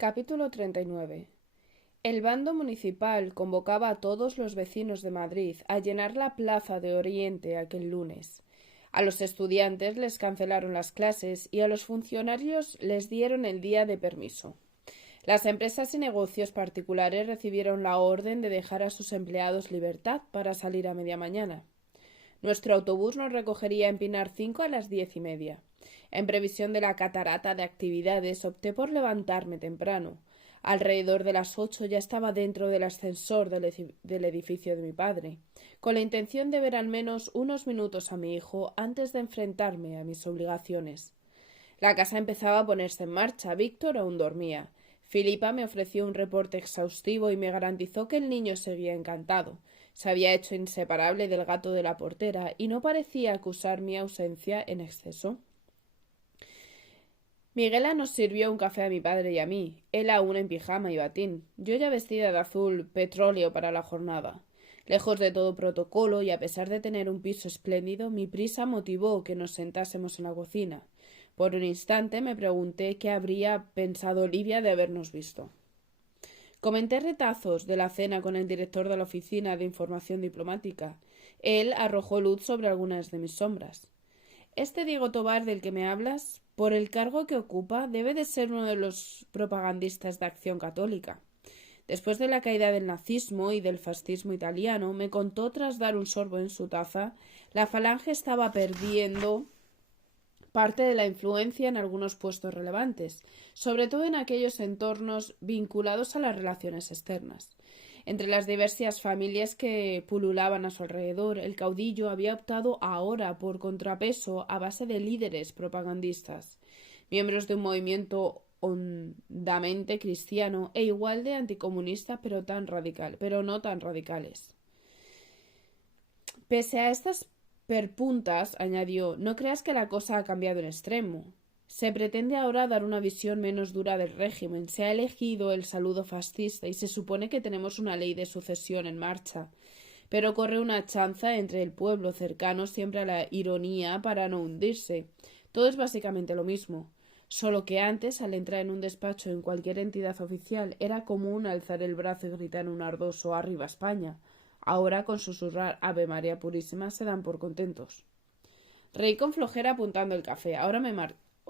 Capítulo 39. El bando municipal convocaba a todos los vecinos de Madrid a llenar la plaza de Oriente aquel lunes. A los estudiantes les cancelaron las clases y a los funcionarios les dieron el día de permiso. Las empresas y negocios particulares recibieron la orden de dejar a sus empleados libertad para salir a media mañana. Nuestro autobús nos recogería en Pinar 5 a las 10:30. En previsión de la catarata de actividades, opté por levantarme temprano. Alrededor de las 8 ya estaba dentro del ascensor del edificio de mi padre, con la intención de ver al menos unos minutos a mi hijo antes de enfrentarme a mis obligaciones. La casa empezaba a ponerse en marcha. Víctor aún dormía. Filipa me ofreció un reporte exhaustivo y me garantizó que el niño seguía encantado. Se había hecho inseparable del gato de la portera y no parecía acusar mi ausencia en exceso. Miguela nos sirvió un café a mi padre y a mí, él aún en pijama y batín, yo ya vestida de azul petróleo para la jornada. Lejos de todo protocolo y a pesar de tener un piso espléndido, mi prisa motivó que nos sentásemos en la cocina. Por un instante me pregunté qué habría pensado Olivia de habernos visto. Comenté retazos de la cena con el director de la Oficina de Información Diplomática. Él arrojó luz sobre algunas de mis sombras. Este Diego Tobar del que me hablas, por el cargo que ocupa, debe de ser uno de los propagandistas de Acción Católica. Después de la caída del nazismo y del fascismo italiano, me contó tras dar un sorbo en su taza, la Falange estaba perdiendo parte de la influencia en algunos puestos relevantes, sobre todo en aquellos entornos vinculados a las relaciones externas. Entre las diversas familias que pululaban a su alrededor, el caudillo había optado ahora por contrapeso a base de líderes propagandistas, miembros de un movimiento hondamente cristiano e igual de anticomunista, pero no tan radicales. Pese a estas perpuntas, añadió, no creas que la cosa ha cambiado en extremo. Se pretende ahora dar una visión menos dura del régimen. Se ha elegido el saludo fascista y se supone que tenemos una ley de sucesión en marcha. Pero corre una chanza entre el pueblo cercano siempre a la ironía para no hundirse. Todo es básicamente lo mismo. Solo que antes, al entrar en un despacho en cualquier entidad oficial, era común alzar el brazo y gritar un ardoso «Arriba España». Ahora, con susurrar «Ave María Purísima», se dan por contentos. Reí con flojera apuntando el café.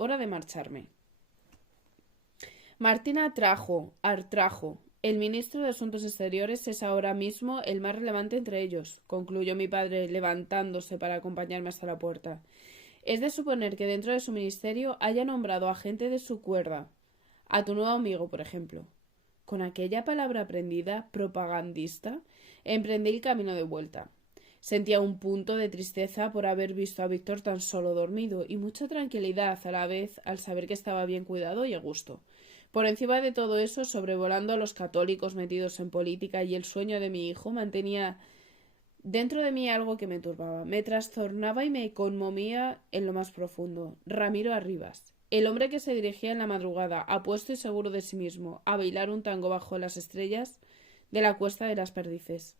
Hora de marcharme. Martina Artrajo. El ministro de Asuntos Exteriores es ahora mismo el más relevante entre ellos, concluyó mi padre levantándose para acompañarme hasta la puerta. Es de suponer que dentro de su ministerio haya nombrado a gente de su cuerda. A tu nuevo amigo, por ejemplo. Con aquella palabra aprendida, propagandista, emprendí el camino de vuelta. Sentía un punto de tristeza por haber visto a Víctor tan solo dormido y mucha tranquilidad a la vez al saber que estaba bien cuidado y a gusto. Por encima de todo eso, sobrevolando a los católicos metidos en política y el sueño de mi hijo, mantenía dentro de mí algo que me turbaba, me trastornaba y me conmovía en lo más profundo. Ramiro Arribas. El hombre que se dirigía en la madrugada, apuesto y seguro de sí mismo, a bailar un tango bajo las estrellas de la Cuesta de las Perdices.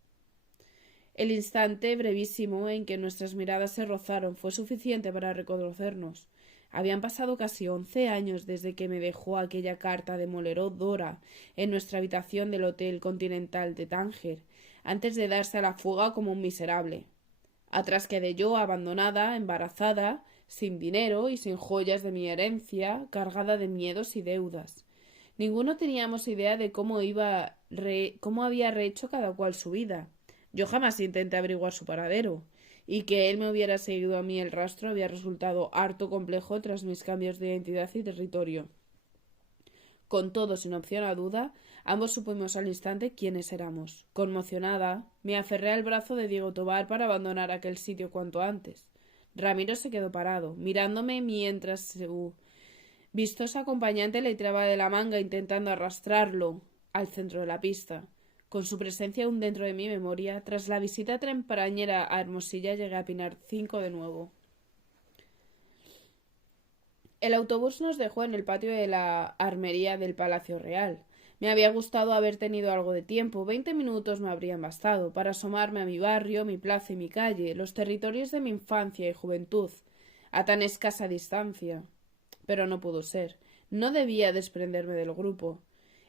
El instante brevísimo en que nuestras miradas se rozaron fue suficiente para reconocernos. Habían pasado casi 11 años desde que me dejó aquella carta de Molero Dora en nuestra habitación del Hotel Continental de Tánger, antes de darse a la fuga como un miserable. Atrás quedé yo, abandonada, embarazada, sin dinero y sin joyas de mi herencia, cargada de miedos y deudas. Ninguno teníamos idea de cómo había rehecho cada cual su vida. Yo jamás intenté averiguar su paradero, y que él me hubiera seguido a mí el rastro había resultado harto complejo tras mis cambios de identidad y territorio. Con todo, sin opción a duda, ambos supimos al instante quiénes éramos. Conmocionada, me aferré al brazo de Diego Tobar para abandonar aquel sitio cuanto antes. Ramiro se quedó parado, mirándome mientras su vistosa acompañante le tiraba de la manga intentando arrastrarlo al centro de la pista. Con su presencia aún dentro de mi memoria, tras la visita tempranera a Hermosilla llegué a Pinar 5 de nuevo. El autobús nos dejó en el patio de la armería del Palacio Real. Me había gustado haber tenido algo de tiempo. 20 minutos me habrían bastado para asomarme a mi barrio, mi plaza y mi calle, los territorios de mi infancia y juventud, a tan escasa distancia. Pero no pudo ser. No debía desprenderme del grupo.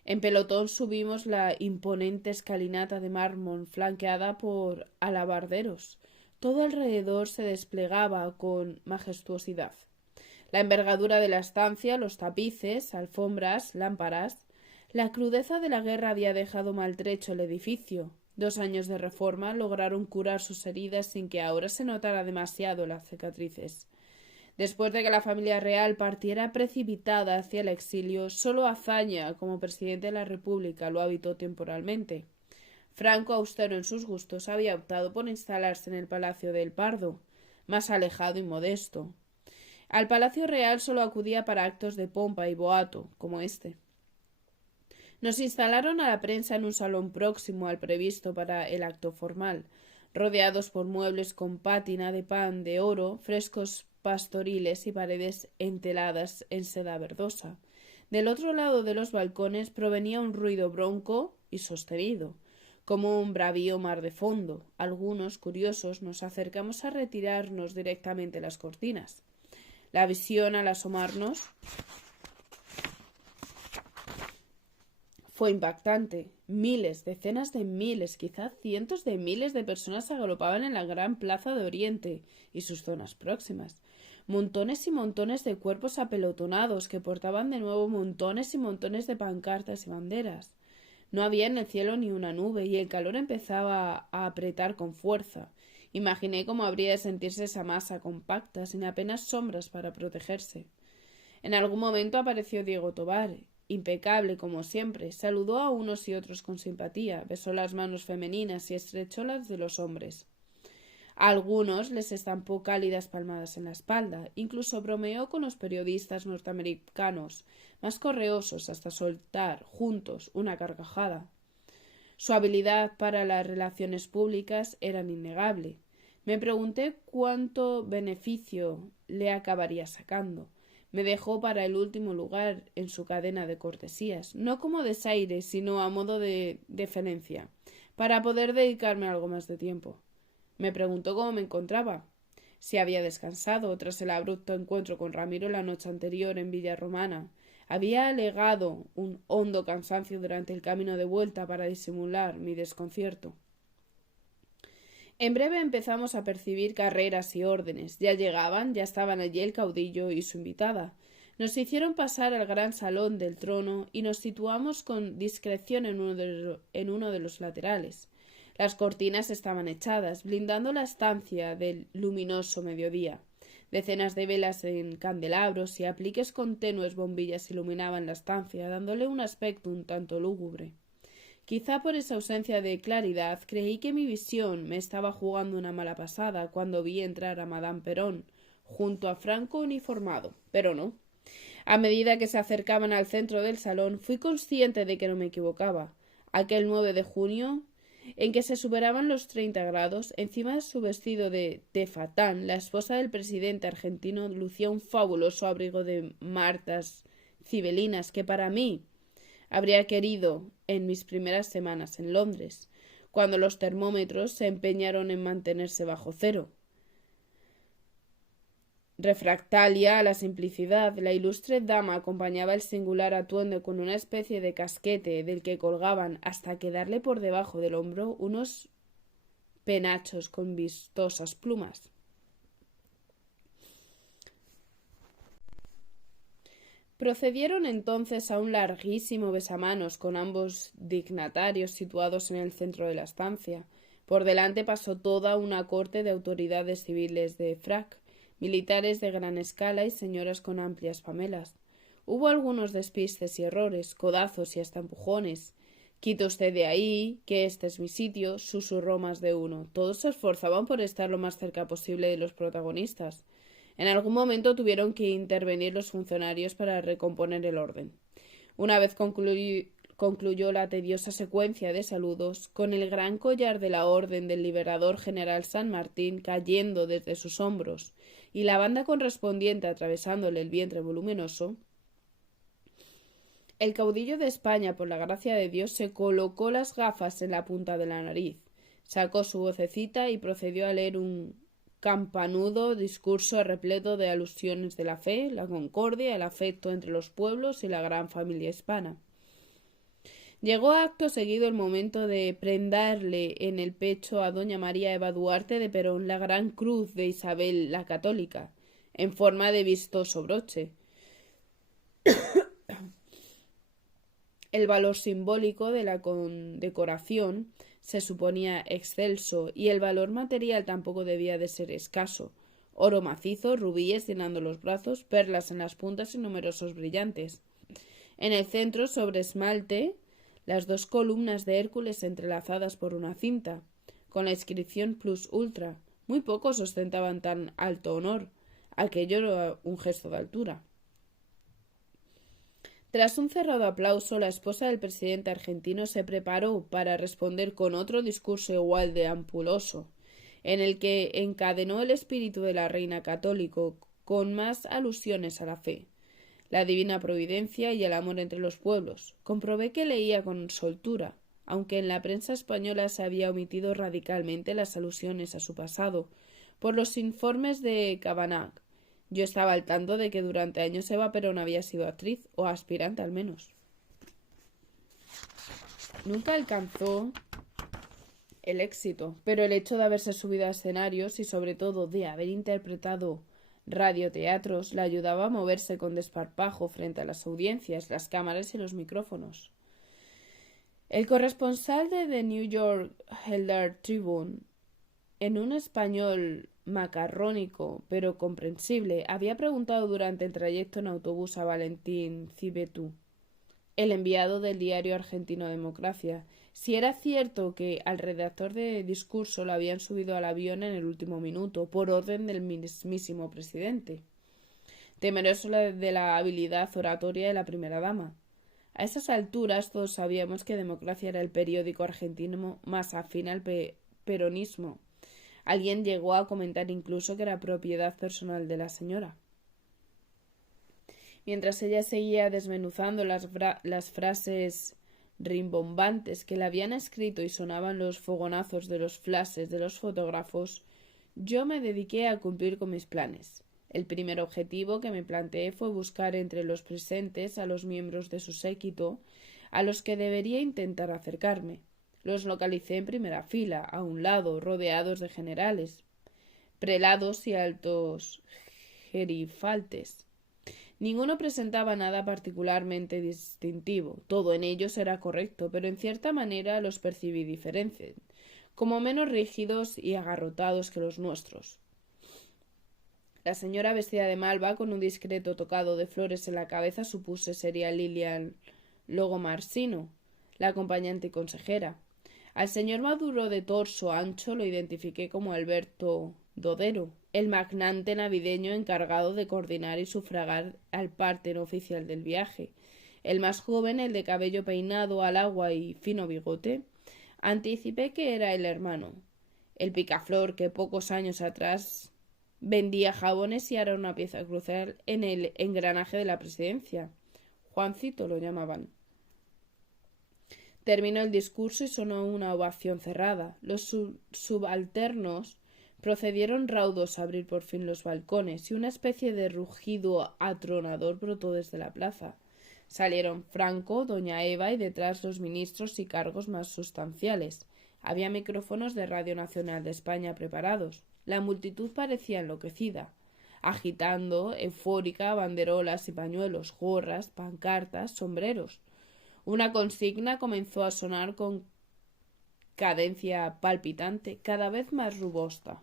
En pelotón subimos la imponente escalinata de mármol flanqueada por alabarderos. Todo alrededor se desplegaba con majestuosidad. La envergadura de la estancia, los tapices, alfombras, lámparas. La crudeza de la guerra había dejado maltrecho el edificio. 2 años de reforma lograron curar sus heridas sin que ahora se notara demasiado las cicatrices. Después de que la familia real partiera precipitada hacia el exilio, solo Azaña, como presidente de la República, lo habitó temporalmente. Franco, austero en sus gustos, había optado por instalarse en el Palacio del Pardo, más alejado y modesto. Al Palacio Real solo acudía para actos de pompa y boato, como este. Nos instalaron a la prensa en un salón próximo al previsto para el acto formal, rodeados por muebles con pátina de pan de oro, frescos pastoriles y paredes enteladas en seda verdosa. Del otro lado de los balcones provenía un ruido bronco y sostenido, como un bravío mar de fondo. Algunos, curiosos, nos acercamos a retirarnos directamente las cortinas. La visión al asomarnos fue impactante. Miles, decenas de miles, quizá cientos de miles de personas agolpaban en la gran plaza de Oriente y sus zonas próximas. Montones y montones de cuerpos apelotonados que portaban de nuevo montones y montones de pancartas y banderas. No había en el cielo ni una nube y el calor empezaba a apretar con fuerza. Imaginé cómo habría de sentirse esa masa compacta, sin apenas sombras para protegerse. En algún momento apareció Diego Tobar, impecable como siempre, saludó a unos y otros con simpatía, besó las manos femeninas y estrechó las de los hombres. A algunos les estampó cálidas palmadas en la espalda, incluso bromeó con los periodistas norteamericanos, más correosos hasta soltar, juntos, una carcajada. Su habilidad para las relaciones públicas era innegable. Me pregunté cuánto beneficio le acabaría sacando. Me dejó para el último lugar en su cadena de cortesías, no como desaire, sino a modo de deferencia, para poder dedicarme algo más de tiempo. Me preguntó cómo me encontraba, si había descansado tras el abrupto encuentro con Ramiro la noche anterior en Villa Romana. Había alegado un hondo cansancio durante el camino de vuelta para disimular mi desconcierto. En breve empezamos a percibir carreras y órdenes. Ya llegaban, ya estaban allí el caudillo y su invitada. Nos hicieron pasar al gran salón del trono y nos situamos con discreción en uno de los laterales. Las cortinas estaban echadas, blindando la estancia del luminoso mediodía. Decenas de velas en candelabros y apliques con tenues bombillas iluminaban la estancia, dándole un aspecto un tanto lúgubre. Quizá por esa ausencia de claridad creí que mi visión me estaba jugando una mala pasada cuando vi entrar a Madame Perón junto a Franco uniformado, pero no. A medida que se acercaban al centro del salón, fui consciente de que no me equivocaba. Aquel 9 de junio, en que se superaban los 30 grados, encima de su vestido de tefatán, la esposa del presidente argentino lucía un fabuloso abrigo de martas cibelinas que para mí habría querido en mis primeras semanas en Londres, cuando los termómetros se empeñaron en mantenerse bajo cero. Refractaria a la simplicidad, la ilustre dama acompañaba el singular atuendo con una especie de casquete del que colgaban hasta quedarle por debajo del hombro unos penachos con vistosas plumas. Procedieron entonces a un larguísimo besamanos con ambos dignatarios situados en el centro de la estancia. Por delante pasó toda una corte de autoridades civiles de frac, militares de gran escala y señoras con amplias pamelas. Hubo algunos despistes y errores, codazos y hasta empujones. «Quita usted de ahí, que este es mi sitio», susurró más de uno. Todos se esforzaban por estar lo más cerca posible de los protagonistas. En algún momento tuvieron que intervenir los funcionarios para recomponer el orden. Una vez concluyó la tediosa secuencia de saludos, con el gran collar de la Orden del Liberador General San Martín cayendo desde sus hombros y la banda correspondiente atravesándole el vientre voluminoso, el caudillo de España, por la gracia de Dios, se colocó las gafas en la punta de la nariz, sacó su vocecita y procedió a leer un campanudo discurso repleto de alusiones de la fe, la concordia, el afecto entre los pueblos y la gran familia hispana. Llegó acto seguido el momento de prendarle en el pecho a doña María Eva Duarte de Perón la gran cruz de Isabel la Católica, en forma de vistoso broche. El valor simbólico de la condecoración se suponía excelso y el valor material tampoco debía de ser escaso. Oro macizo, rubíes llenando los brazos, perlas en las puntas y numerosos brillantes. En el centro, sobre esmalte, las dos columnas de Hércules entrelazadas por una cinta, con la inscripción Plus Ultra. Muy pocos ostentaban tan alto honor. Aquello era un gesto de altura. Tras un cerrado aplauso, la esposa del presidente argentino se preparó para responder con otro discurso igual de ampuloso, en el que encadenó el espíritu de la reina católico con más alusiones a la fe, la divina providencia y el amor entre los pueblos. Comprobé que leía con soltura, aunque en la prensa española se había omitido radicalmente las alusiones a su pasado, por los informes de Cabanach. Yo estaba al tanto de que durante años Eva Perón había sido actriz, o aspirante al menos. Nunca alcanzó el éxito, pero el hecho de haberse subido a escenarios y sobre todo de haber interpretado radioteatros la ayudaba a moverse con desparpajo frente a las audiencias, las cámaras y los micrófonos. El corresponsal de The New York Herald Tribune, en un español macarrónico pero comprensible, había preguntado durante el trayecto en autobús a Valentín Cibetú, el enviado del diario argentino Democracia, si era cierto que al redactor de discurso lo habían subido al avión en el último minuto, por orden del mismísimo presidente, temeroso de la habilidad oratoria de la primera dama. A esas alturas todos sabíamos que Democracia era el periódico argentino más afín al peronismo. Alguien llegó a comentar incluso que era propiedad personal de la señora. Mientras ella seguía desmenuzando las frases rimbombantes que le habían escrito y sonaban los fogonazos de los flashes de los fotógrafos, yo me dediqué a cumplir con mis planes. El primer objetivo que me planteé fue buscar entre los presentes a los miembros de su séquito a los que debería intentar acercarme. Los localicé en primera fila, a un lado, rodeados de generales, prelados y altos gerifaltes. Ninguno presentaba nada particularmente distintivo. Todo en ellos era correcto, pero en cierta manera los percibí diferentes, como menos rígidos y agarrotados que los nuestros. La señora vestida de malva, con un discreto tocado de flores en la cabeza, supuse sería Lilian Logomarsino, la acompañante y consejera. Al señor Maduro de torso ancho lo identifiqué como Alberto Dodero, el magnate navideño encargado de coordinar y sufragar al partner oficial del viaje. El más joven, el de cabello peinado al agua y fino bigote, anticipé que era el hermano, el picaflor que pocos años atrás vendía jabones y era una pieza crucial en el engranaje de la presidencia. Juancito lo llamaban. Terminó el discurso y sonó una ovación cerrada. Los subalternos procedieron raudos a abrir por fin los balcones y una especie de rugido atronador brotó desde la plaza. Salieron Franco, doña Eva y detrás los ministros y cargos más sustanciales. Había micrófonos de Radio Nacional de España preparados. La multitud parecía enloquecida, agitando, eufórica, banderolas y pañuelos, gorras, pancartas, sombreros. Una consigna comenzó a sonar con cadencia palpitante, cada vez más robusta.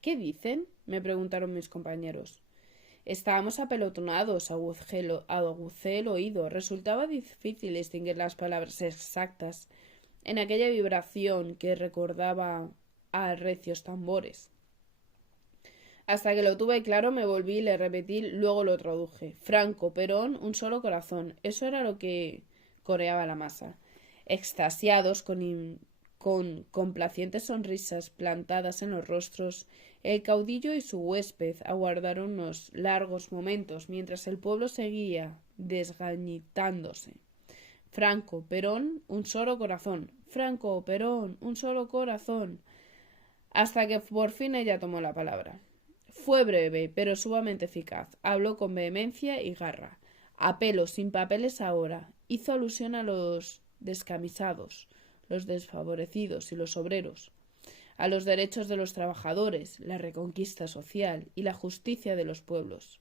¿Qué dicen? Me preguntaron mis compañeros. Estábamos apelotonados, agucé el oído. Resultaba difícil distinguir las palabras exactas en aquella vibración que recordaba a recios tambores. Hasta que lo tuve claro me volví y le repetí, luego lo traduje. Franco, Perón, un solo corazón. Eso era lo que coreaba la masa. Extasiados, con complacientes sonrisas plantadas en los rostros, el caudillo y su huésped aguardaron unos largos momentos mientras el pueblo seguía desgañitándose. Franco, Perón, un solo corazón. Franco, Perón, un solo corazón. Hasta que por fin ella tomó la palabra. Fue breve, pero sumamente eficaz. Habló con vehemencia y garra. A pelo, sin papeles ahora, hizo alusión a los descamisados, los desfavorecidos y los obreros, a los derechos de los trabajadores, la reconquista social y la justicia de los pueblos.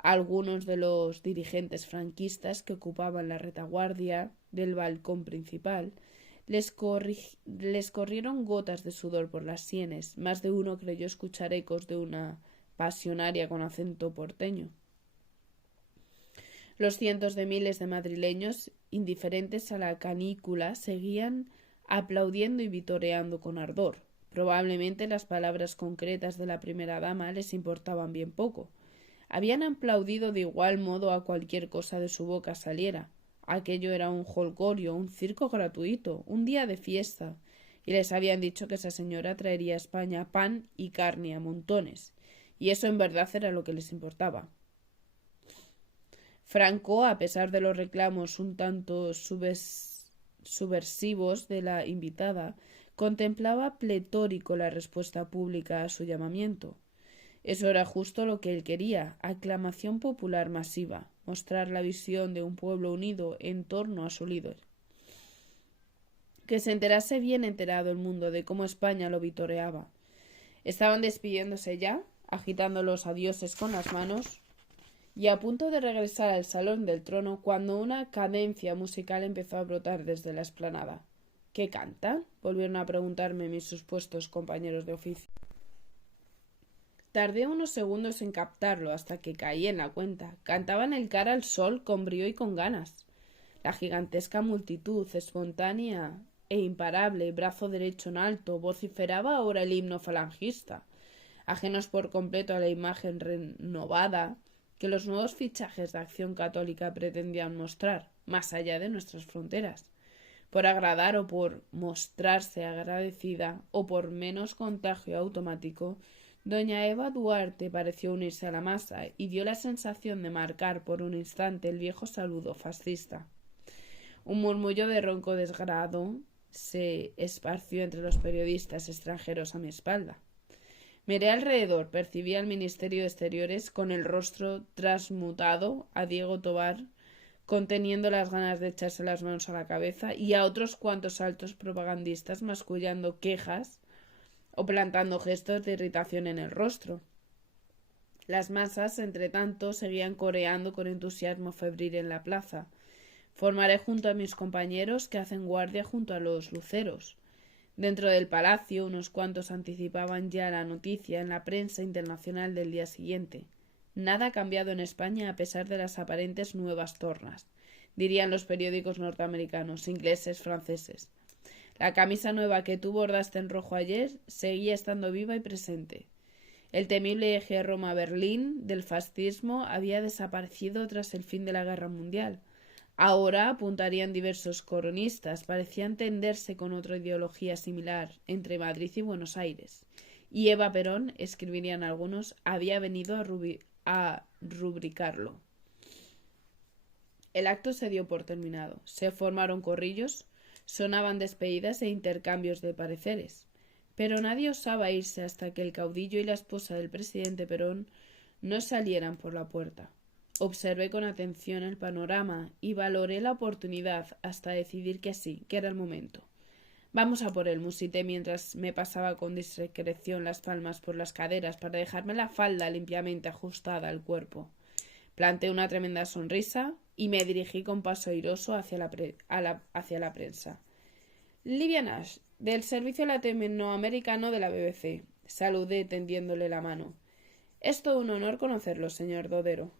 A algunos de los dirigentes franquistas que ocupaban la retaguardia del balcón principal les corrieron gotas de sudor por las sienes. Más de uno creyó escuchar ecos de una pasionaria con acento porteño. Los cientos de miles de madrileños, indiferentes a la canícula, seguían aplaudiendo y vitoreando con ardor. Probablemente las palabras concretas de la primera dama les importaban bien poco. Habían aplaudido de igual modo a cualquier cosa de su boca saliera. Aquello era un jolgorio, un circo gratuito, un día de fiesta, y les habían dicho que esa señora traería a España pan y carne a montones, y eso en verdad era lo que les importaba. Franco, a pesar de los reclamos un tanto subversivos de la invitada, contemplaba pletórico la respuesta pública a su llamamiento. Eso era justo lo que él quería, aclamación popular masiva, mostrar la visión de un pueblo unido en torno a su líder. Que se enterase bien enterado el mundo de cómo España lo vitoreaba. Estaban despidiéndose ya, agitando los adioses con las manos, y a punto de regresar al salón del trono cuando una cadencia musical empezó a brotar desde la explanada. ¿Qué cantan?, volvieron a preguntarme mis supuestos compañeros de oficio. Tardé unos segundos en captarlo hasta que caí en la cuenta. Cantaban el cara al sol con brío y con ganas. La gigantesca multitud, espontánea e imparable, brazo derecho en alto, vociferaba ahora el himno falangista, ajenos por completo a la imagen renovada que los nuevos fichajes de Acción Católica pretendían mostrar, más allá de nuestras fronteras. Por agradar o por mostrarse agradecida, o por menos contagio automático, doña Eva Duarte pareció unirse a la masa y dio la sensación de marcar por un instante el viejo saludo fascista. Un murmullo de ronco desgrado se esparció entre los periodistas extranjeros a mi espalda. Miré alrededor, percibí al Ministerio de Exteriores con el rostro transmutado, a Diego Tobar conteniendo las ganas de echarse las manos a la cabeza, y a otros cuantos altos propagandistas mascullando quejas o plantando gestos de irritación en el rostro. Las masas, entre tanto, seguían coreando con entusiasmo febril en la plaza. Formaré junto a mis compañeros que hacen guardia junto a los luceros. Dentro del palacio, unos cuantos anticipaban ya la noticia en la prensa internacional del día siguiente. Nada ha cambiado en España a pesar de las aparentes nuevas tornas, dirían los periódicos norteamericanos, ingleses, franceses. La camisa nueva que tú bordaste en rojo ayer seguía estando viva y presente. El temible eje Roma-Berlín del fascismo había desaparecido tras el fin de la Guerra Mundial. Ahora, apuntarían diversos coronistas, parecían tenderse con otra ideología similar entre Madrid y Buenos Aires. Y Eva Perón, escribirían algunos, había venido a rubricarlo. El acto se dio por terminado. Se formaron corrillos, sonaban despedidas e intercambios de pareceres. Pero nadie osaba irse hasta que el caudillo y la esposa del presidente Perón no salieran por la puerta. Observé con atención el panorama y valoré la oportunidad hasta decidir que sí, que era el momento. Vamos a por él, musité mientras me pasaba con discreción las palmas por las caderas para dejarme la falda limpiamente ajustada al cuerpo. Planté una tremenda sonrisa y me dirigí con paso airoso hacia la prensa. Livia Nash, del Servicio Latinoamericano de la BBC. Saludé tendiéndole la mano. Es todo un honor conocerlo, señor Dodero.